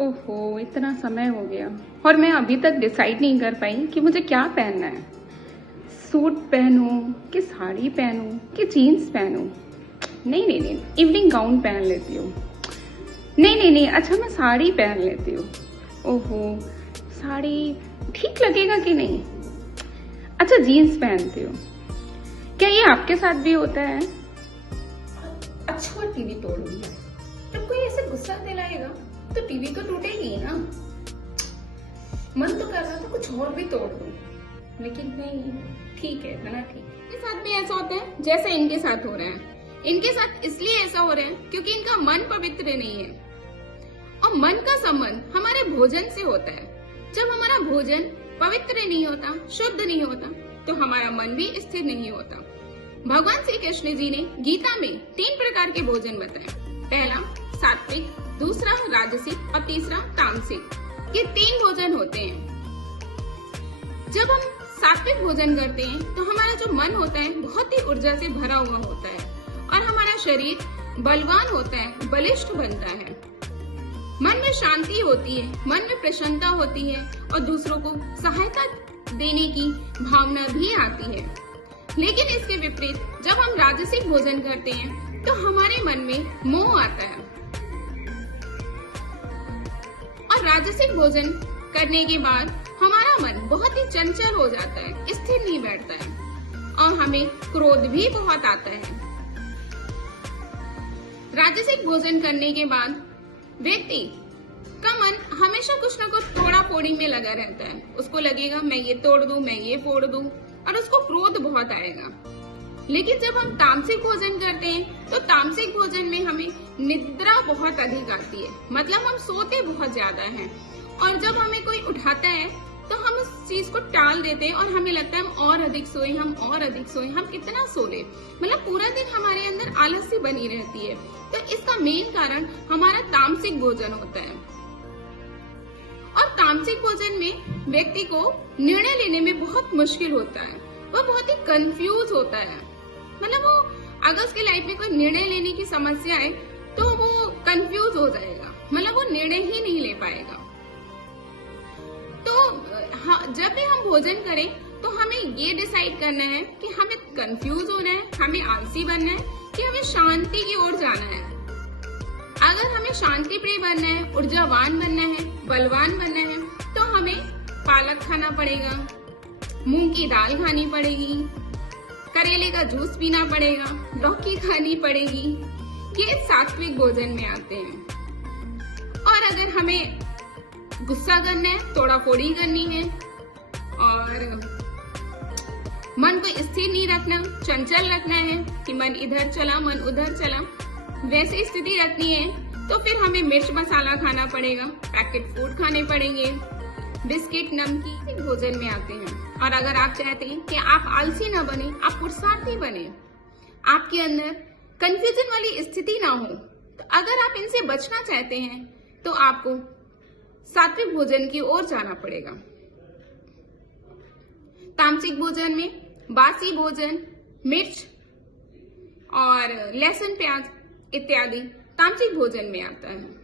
ओहो, इतना समय हो गया और मैं अभी तक डिसाइड नहीं कर पाई कि मुझे क्या पहनना है। सूट पहनूं कि साड़ी पहनूं कि जीन्स पहनूं। नहीं, इवनिंग गाउन पहन लेती हूँ। नहीं, अच्छा मैं साड़ी पहन लेती हूँ। ओहो, साड़ी ठीक लगेगा कि नहीं। अच्छा जीन्स पहनती हूँ। क्या ये आपके साथ भी होता है? अच्छा टीवी तोड़ दिया। जब कोई ऐसे गुस्सा दिलाएगा तो टीवी तो टूटेगी ना। मन तो कर रहा था कुछ और भी तोड़ दूं, लेकिन नहीं, ठीक है इतना ठीक। इनके साथ भी ऐसा होता है जैसे इनके साथ हो रहा है। इनके साथ इसलिए ऐसा हो रहा है क्योंकि इनका मन पवित्र नहीं है और मन का संबंध हमारे भोजन से होता है। जब हमारा भोजन पवित्र नहीं होता, शुद्ध नहीं होता, तो हमारा मन भी स्थिर नहीं होता। भगवान श्री कृष्ण जी ने गीता में 3 प्रकार के भोजन बताए। पहला सात्विक, दूसरा राजसिक और तीसरा तामसिक। ये 3 भोजन होते हैं। जब हम सात्विक भोजन करते हैं तो हमारा जो मन होता है बहुत ही ऊर्जा से भरा हुआ होता है और हमारा शरीर बलवान होता है, बलिष्ठ बनता है। मन में शांति होती है, मन में प्रसन्नता होती है और दूसरों को सहायता देने की भावना भी आती है। लेकिन इसके विपरीत जब हम राजसिक भोजन करते हैं तो हमारे मन में मोह आता है और राजसिक भोजन करने के बाद हमारा मन बहुत ही चंचल हो जाता है, स्थिर नहीं बैठता है और हमें क्रोध भी बहुत आता है। राजसिक भोजन करने के बाद व्यक्ति का मन हमेशा कुछ न कुछ तोड़ा फोड़ी में लगा रहता है। उसको लगेगा मैं ये तोड़ दूं, मैं ये फोड़ दूं और उसको क्रोध बहुत आएगा। लेकिन जब हम तामसिक भोजन करते हैं तो तामसिक भोजन में हमें निद्रा बहुत अधिक आती है, मतलब हम सोते बहुत ज्यादा हैं और जब हमें कोई उठाता है तो हम उस चीज को टाल देते हैं और हमें लगता है हम और अधिक सोए, हम कितना सो ले, मतलब पूरा दिन हमारे अंदर आलस्य बनी रहती है। तो इसका मेन कारण हमारा तामसिक भोजन होता है और तामसिक भोजन में व्यक्ति को निर्णय लेने में बहुत मुश्किल होता है। वह बहुत ही कंफ्यूज होता है, मतलब वो अगर उसकी लाइफ में कोई निर्णय लेने की समस्या है तो वो कंफ्यूज हो जाएगा, मतलब वो निर्णय ही नहीं ले पाएगा। तो जब भी हम भोजन करें तो हमें ये डिसाइड करना है कि हमें कंफ्यूज होना है, हमें आलसी बनना है कि हमें शांति की ओर जाना है। अगर हमें शांति प्रिय बनना है, ऊर्जावान बनना है, बलवान बनना है तो हमें पालक खाना पड़ेगा, मूंग की दाल खानी पड़ेगी, करेले का जूस पीना पड़ेगा, लौकी खानी पड़ेगी। ये सात्विक भोजन में आते हैं। और अगर हमें गुस्सा करना है, तोड़ा फोड़ी करनी है और मन को स्थिर नहीं रखना, चंचल रखना है कि मन इधर चला मन उधर चला, वैसी स्थिति रखनी है तो फिर हमें मिर्च मसाला खाना पड़ेगा, पैकेट फूड खाने पड़ेंगे, बिस्किट नमकीन भोजन में आते हैं। और अगर आप चाहते हैं कि आप आलसी ना बने, आप पुरुषार्थी बने, आपके अंदर कंफ्यूजन वाली स्थिति ना हो, तो अगर आप इनसे बचना चाहते हैं तो आपको सात्विक भोजन की ओर जाना पड़ेगा। तामसिक भोजन में बासी भोजन, मिर्च और लहसुन प्याज इत्यादि तामसिक भोजन में आता है।